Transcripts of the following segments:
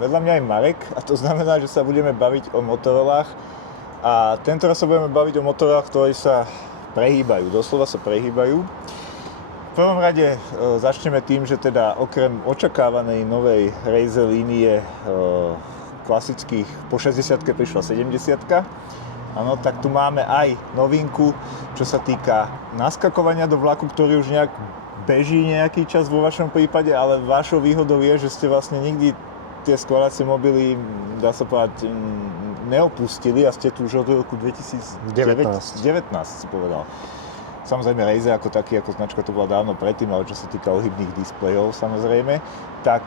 vedľa mňa je Marek a to znamená, že sa budeme baviť o Motorolách a tentoraz sa budeme baviť o motorolách, ktoré sa prehýbajú, doslova sa prehýbajú. V prvom rade začneme tým, že teda okrem očakávanej novej Razer línie klasických, po 60-ke prišla 70-ka. Áno, tak tu máme aj novinku, čo sa týka naskakovania do vlaku, ktorý už nejak beží nejaký čas vo vašom prípade, ale vašou výhodou je, že ste vlastne nikdy tie skladacie mobily, dá sa povedať, neopustili a ste tu už od roku 2019 si povedal. Samozrejme Razer ako taký, ako značka to bola dávno predtým, ale čo sa týka ohybných displejov samozrejme. Tak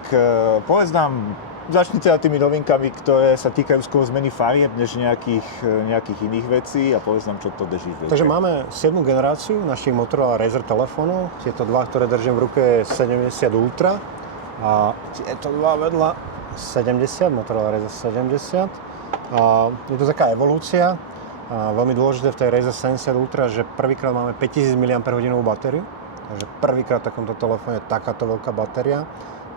povedz nám, začnite tými novinkami, ktoré sa týkajú skôr zmeny farieb, než nejakých iných vecí a povedz nám, čo to držíš. Takže máme 7. generáciu našich Motorola Razer telefónov. Tieto dva, ktoré držím v ruke, je 70 Ultra a tieto dva vedľa 70, Motorola Razer 70. A je to taká evolúcia. A veľmi dôležité v tej Razer 70 Ultra, že prvýkrát máme 5000 mAh batériu. Takže prvýkrát v takomto telefóne je takáto veľká batéria.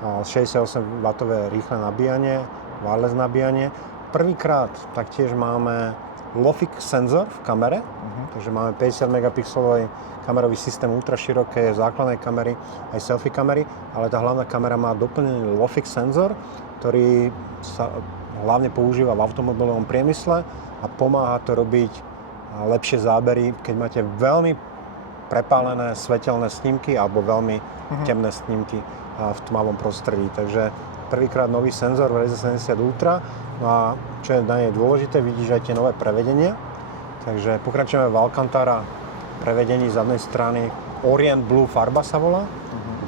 68W rýchle nabíjanie, wireless nabíjanie. Prvýkrát taktiež máme LOFIX senzor v kamere, takže máme 50 megapixelový kamerový systém ultra široké základnej kamery, aj selfie kamery, ale tá hlavná kamera má doplnený LOFIX senzor, ktorý sa hlavne používa v automobilovom priemysle a pomáha to robiť lepšie zábery, keď máte veľmi prepálené svetelné snímky alebo veľmi temné snímky v tmavom prostredí. Takže prvýkrát nový senzor v Razer 70 Ultra. No a čo je na nej dôležité, vidíš aj tie nové prevedenia. Takže pokračujeme v Alcantara prevedení z jednej strany. Orient Blue farba sa volá.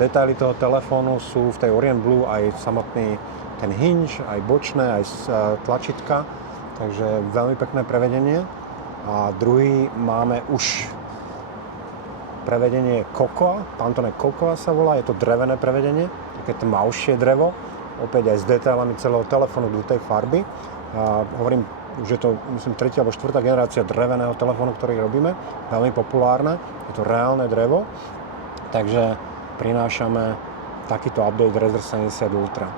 Detaily toho telefónu sú v tej Orient Blue aj samotný ten hinge, aj bočné, aj tlačítka. Takže veľmi pekné prevedenie. A druhý máme už prevedenie Cocoa, Pantone Cocoa sa volá, je to drevené prevedenie, také tmavšie drevo, opäť aj s detailami celého telefónu do tej farby. A hovorím, že to myslím 3. alebo 4. generácia dreveného telefónu, ktorý robíme, veľmi populárne, je to reálne drevo, takže prinášame takýto update Razer 70 Ultra.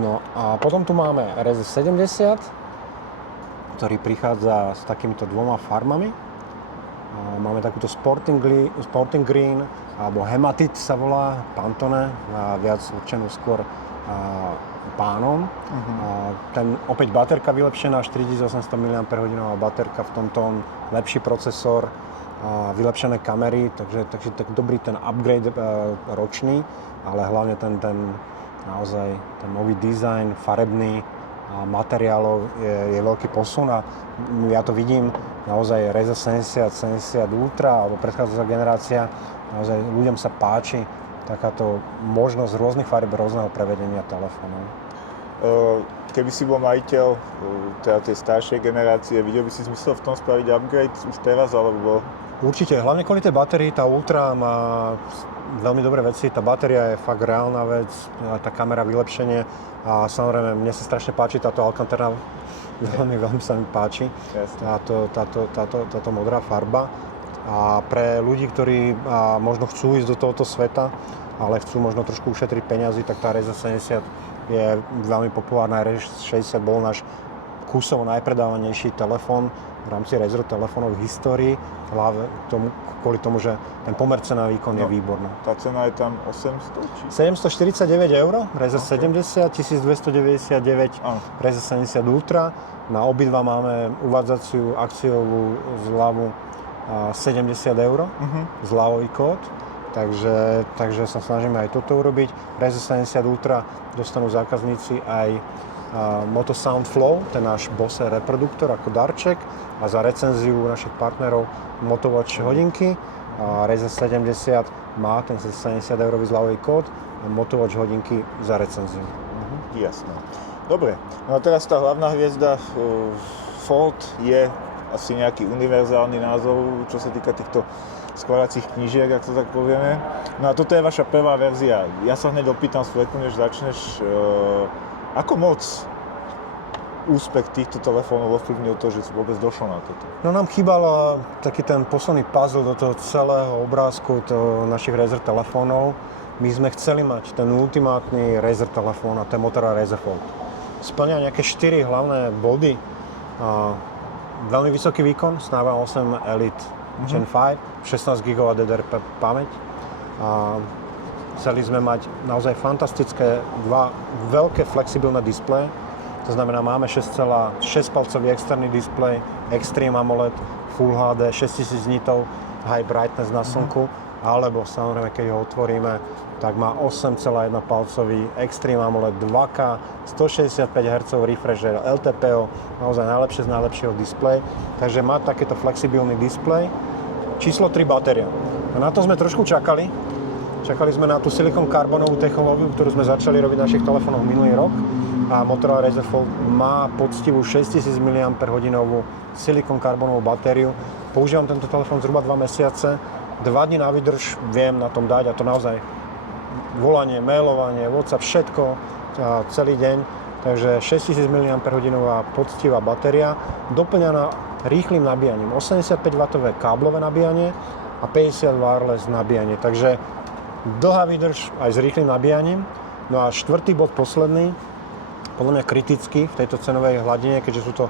No a potom tu máme Razer 70, ktorý prichádza s takýmito dvoma farbami. Máme takúto Sporting Green alebo Hematit sa volá, Pantone, viac určenú skôr pánom. Ten opäť baterka vylepšená, 4800 mAh baterka, v tomto lepší procesor, vylepšené kamery, takže tak dobrý ten upgrade ročný, ale hlavne ten naozaj ten nový dizajn, farebný, materiálov je veľký posun a ja to vidím naozaj Razer 70 Ultra alebo predchádzajúca generácia, naozaj ľuďom sa páči takáto možnosť rôznych farieb, rôzneho prevedenia telefónov. Keby si bol majiteľ teda tej staršej generácie, videl by si zmysel v tom spraviť upgrade už teraz, alebo? Určite, hlavne kvôli tej batérii, tá Ultra má veľmi dobré veci, tá batéria je fakt reálna vec, tá kamera vylepšenie a samozrejme mne sa strašne páči táto Alcantara, veľmi sa mi páči táto modrá farba a pre ľudí, ktorí možno chcú ísť do tohoto sveta, ale chcú možno trošku ušetriť peniazy, tak tá Razer 70 je veľmi populárna. Razer 60 bol náš kusovo najpredávanejší telefón v rámci Razer telefónov v histórii, hlavne kvôli tomu, že ten pomer cena výkon je výborný. Tá cena je tam 800 či? 749 €, Razer 70, 1299 Razer 70 Ultra. Na obidva máme uvádzaciu akciovú zľavu 70 € zľavový kód. Takže sa snažíme aj toto urobiť. Razer 70 Ultra dostanú zákazníci aj Moto Sound Flow, ten náš Bose reproduktor ako darček a za recenziu našich partnerov Motowatch hodinky. A Razer 70 má ten 70 € zľavový kód a Motowatch hodinky za recenziu. Jasné. Dobre, no a teraz tá hlavná hviezda Fold je asi nejaký univerzálny názov, čo sa týka týchto skladacích knížiek, ak to tak povieme. No a toto je vaša prvá verzia. Ja sa hneď opýtam Svetu, než začneš, ako moc úspech týchto telefónov ovplyvnil to, že si vôbec došlo na toto? No nám chýbal taký ten posledný puzzle do toho celého obrázku našich Razer telefónov. My sme chceli mať ten ultimátny Razer telefón a to je Motorola Razer Fold. splňa nejaké 4 hlavné body. Veľmi vysoký výkon, Snapdragon 8 Elite Gen 5, 16 GB DDR5 pamäť. Chceli sme mať naozaj fantastické dva veľké flexibilné displeje. To znamená, máme 6,6 palcový externý displej, Extreme AMOLED, Full HD, 6000 nitov, High Brightness na slnku, alebo samozrejme, keď ho otvoríme, tak má 8,1 palcový Extreme AMOLED 2K, 165 Hz refresh rate, LTPO, naozaj najlepšie z najlepšieho displej. Takže má takéto flexibilný displej. Číslo 3 batéria. A na to sme trošku čakali. Čakali sme na tú silikon karbonovú technológiu, ktorú sme začali robiť na našich telefónoch minulý rok. A Motorola Razr Fold má poctivú 6000 mAh silikon karbonovú batériu. Používam tento telefón zhruba 2 mesiace. 2 dní na výdrž viem na tom dať, a to naozaj volanie, mailovanie, WhatsApp, všetko celý deň. Takže 6000 mAh poctivá batéria, doplňaná rýchlym nabíjaním. 85W káblové nabíjanie a 50 wireless nabíjanie. Takže dlhá výdrž aj s rýchlym nabíjaním. No a štvrtý bod, posledný, podľa mňa kritický v tejto cenovej hladine, keďže sú to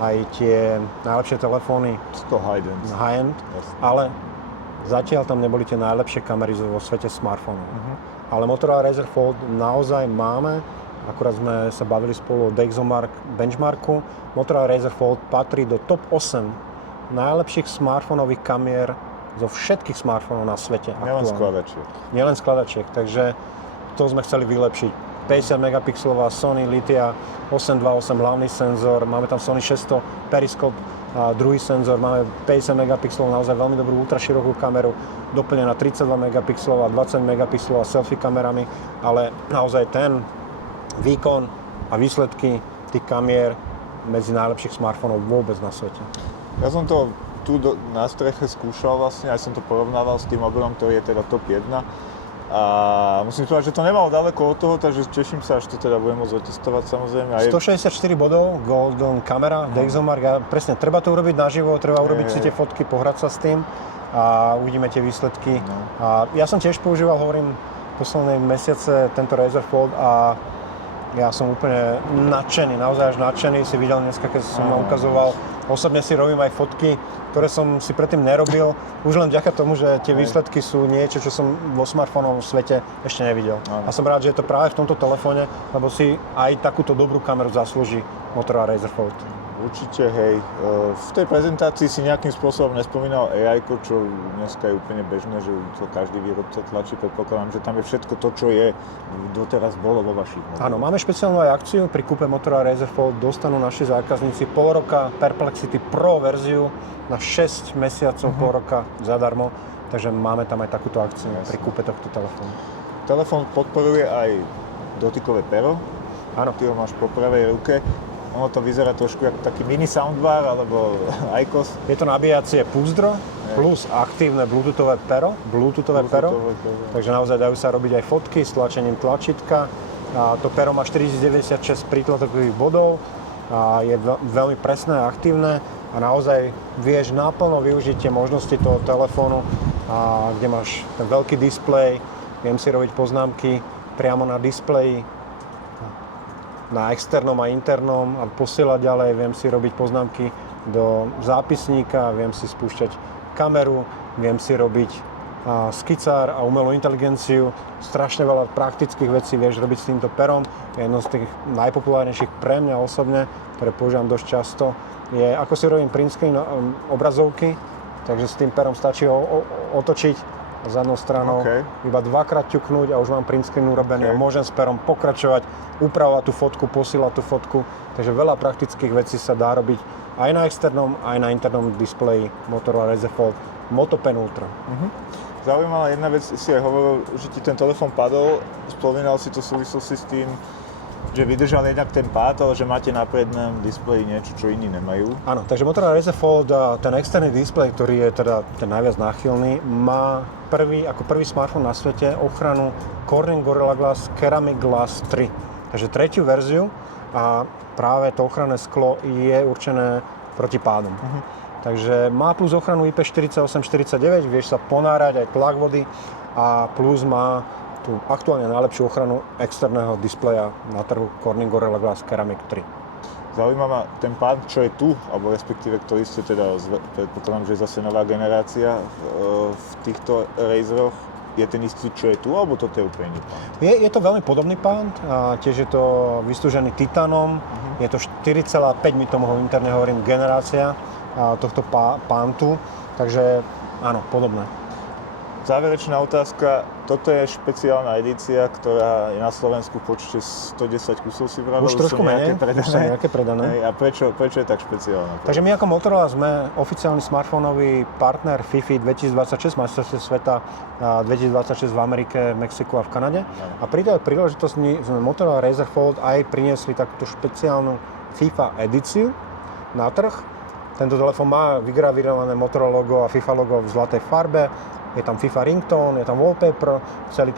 aj tie najlepšie telefóny high-end, ale zatiaľ tam neboli tie najlepšie kamery vo svete smartfónov. Ale Motorola Razr Fold naozaj máme, akurát sme sa bavili spolu o DxOMark benchmarku. Motorola Razr Fold patrí do top 8 najlepších smartfónových kamier zo všetkých smartfónov na svete. Nielen skladačiek, takže to sme chceli vylepšiť. 50 megapixelová Sony Litia 828 hlavný senzor, máme tam Sony 600 periskop, druhý senzor, máme 50 megapixelov, naozaj veľmi dobrú ultraširokú kameru, doplnená 32 megapixelová, 20 megapixelová selfie kamerami, ale naozaj ten výkon a výsledky tých kamier medzi najlepších smartfónov vôbec na svete. Ja som to tu na streche skúšal vlastne, aj som to porovnával s tým mobilom, ktorý je teda top 1. A musím povedať, že to nemalo ďaleko od toho, takže teším sa, až to teda budem môcť otestovať samozrejme. 164 bodov, Golden Camera, DxOMark, a presne, treba to urobiť naživo, treba urobiť si tie fotky, pohrať sa s tým a uvidíme tie výsledky. A ja som tiež používal, hovorím, posledné mesiace tento Razr Fold a ja som úplne nadšený, naozaj až nadšený, si videl dneska, keď som ukazoval. Osobne si robím aj fotky, ktoré som si predtým nerobil, už len vďaka tomu, že tie výsledky sú niečo, čo som vo smartfónovom svete ešte nevidel. A som rád, že je to práve v tomto telefóne, lebo si aj takúto dobrú kameru zaslúži Motorola Razr Fold. Určite, hej. V tej prezentácii si nejakým spôsobom nespomínal AI-ko, čo dneska je úplne bežné, že to každý výrobca tlačí. Predpokladám, že tam je všetko to, čo je doteraz bolo vo vašich mobiloch. Áno, máme špeciálnu aj akciu. Pri kúpe Motorola Razr Fold dostanú naši zákazníci pol roka Perplexity Pro verziu na 6 mesiacov, pol roka zadarmo. Takže máme tam aj takúto akciu pri kúpe tohto telefónu. Telefón podporuje aj dotykové pero. Áno. Ty ho máš po pravej ruke. Ono to vyzerá trošku ako taký mini soundbar alebo IQOS. Je to nabíjacie púzdro plus aktívne bluetoothové pero. Takže naozaj dajú sa robiť aj fotky s tlačením tlačítka. A to pero má 4096 prítlakových bodov a je veľmi presné a aktívne a naozaj vieš naplno využiť tie možnosti toho telefónu, kde máš ten veľký displej, viem si robiť poznámky priamo na displeji, na externom a internom a posielať ďalej, viem si robiť poznámky do zápisníka, viem si spúšťať kameru, viem si robiť skicár a umelú inteligenciu. Strašne veľa praktických vecí vieš robiť s týmto perom. Jedno z tých najpopulárnejších pre mňa osobne, ktoré používam dosť často, je ako si robím print screen obrazovky, takže s tým perom stačí otočiť zadnou stranou, iba dvakrát ťuknúť a už mám print screen urobený a môžem s perom pokračovať, upravovať tú fotku, posílať tú fotku. Takže veľa praktických vecí sa dá robiť aj na externom, aj na internom displeji Motorola Razr Fold Moto Pen Ultra. Zaujímavá jedna vec, si aj hovoril, že ti ten telefón padol, spomínal si to v súvislosti s tým, že vydržal jednak ten pád, ale že máte na prednom displeji niečo, čo iní nemajú. Áno, takže Motorola Razr Fold, ten externý displej, ktorý je teda ten najviac náchylný, má ako prvý smartfón na svete ochranu Corning Gorilla Glass Ceramic Glass 3. Takže tretiu verziu a práve to ochranné sklo je určené proti pádom. Takže má plus ochranu IP4849, vieš sa ponárať aj tlak vody a plus má tú aktuálne najlepšiu ochranu externého displeja na trhu Corning Gorilla Glass Ceramic 3. Zaujíma ma ten pán, čo je tu, alebo respektíve, ktorý ste teda, predpokladám, že je zase nová generácia v týchto Razeroch. Je ten istý, čo je tu, alebo toto je úplne iný pán? Je to veľmi podobný pán, tiež je to vystúžený titánom, je to 4,5, my tomu interne hovorím, generácia tohto pántu, takže áno, podobné. Záverečná otázka. Toto je špeciálna edícia, ktorá je na Slovensku v počte 110 kusov, si vravel. Už trošku menej, už sú nejaké predané. A prečo je tak špeciálna? Takže my ako Motorola sme oficiálny smartfónový partner FIFA 2026, majstrovstiev sveta 2026 v Amerike, Mexiku a v Kanade. A pri tej príležitosti sme Motorola Razr Fold aj priniesli takúto špeciálnu FIFA edíciu na trh. Tento telefón má vygravírované Motorola logo a FIFA logo v zlatej farbe. Je tam FIFA ringtone, je tam wallpaper, celý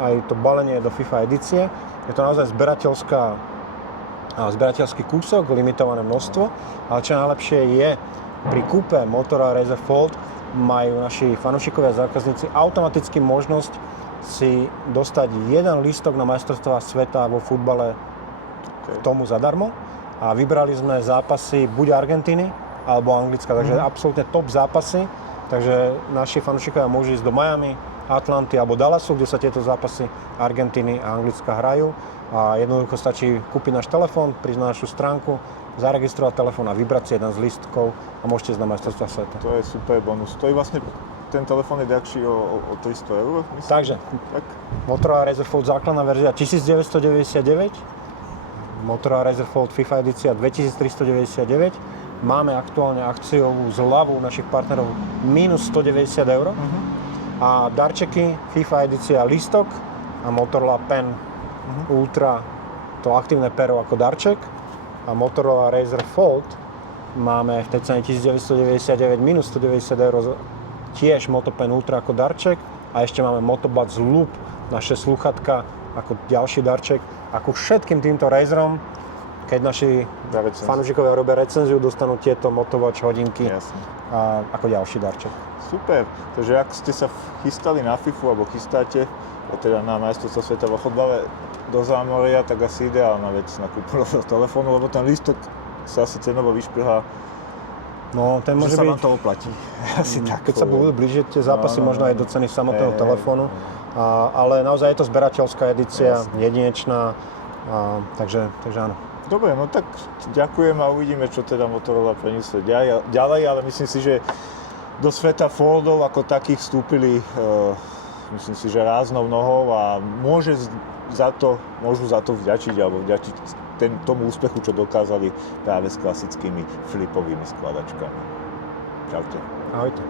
aj to balenie do FIFA edície. Je to naozaj zberateľský kúsok, limitované množstvo. Ale čo najlepšie je, pri kúpe Motorola Razr Fold majú naši fanúšikovia a zákazníci automaticky možnosť si dostať jeden lístok na majstrovstvá sveta vo futbale k tomu zadarmo. A vybrali sme zápasy buď Argentíny, alebo Anglicka, takže absolútne top zápasy. Takže naši fanúšikovia môžu ísť do Miami, Atlanty alebo Dallasu, kde sa tieto zápasy Argentíny a Anglicka hrajú. A jednoducho stačí kúpiť náš telefón, prísť na našu stránku, zaregistrovať telefón a vybrať si jeden z lístkov a môžete ísť na majstrovstvá sveta. To je super bonus. Stojí vlastne, ten telefón je drahší o 300 €, myslím? Takže, tak? Motorola Razr Fold základná verzia 1999, Motorola Razr Fold FIFA edícia 2399. Máme aktuálne akciovú zľavu našich partnerov minus 190 €. A darčeky FIFA edícia lístok a Motorola Pen Ultra, to aktívne pero ako darček. A Motorola Razr Fold máme v tej cene 1999 minus 190 € tiež Moto Pen Ultra ako darček. A ešte máme Motobuds Loop, naše slúchatka ako ďalší darček. Ako všetkým týmto Razerom, keď naši fanúšikovia robia recenziu, dostanú tieto Motovač hodinky ako ďalší darček. Super, takže ak ste sa chystali na FIFU alebo chystáte, teda na majstrovstvá sveta vo fotbale do zámoria, tak asi ideálna vec na kúpu nového telefónu, lebo ten lístok sa asi cenovo vyšplhá. No, ten môže že sa byť... vám to oplatí. Asi tak. Keď sa budú blížiť tie zápasy, možno aj do ceny samotného telefónu. Ale naozaj je to zberateľská edícia, jedinečná, takže áno. Dobre, no tak ďakujem a uvidíme, čo teda Motorola preniesie ďalej, ale myslím si, že do sveta foldov ako takých vstúpili, myslím si, že ráznou nohou a môžu za to vďačiť alebo vďačiť tomu úspechu, čo dokázali práve s klasickými flipovými skladačkami. Čaute. Ahojte.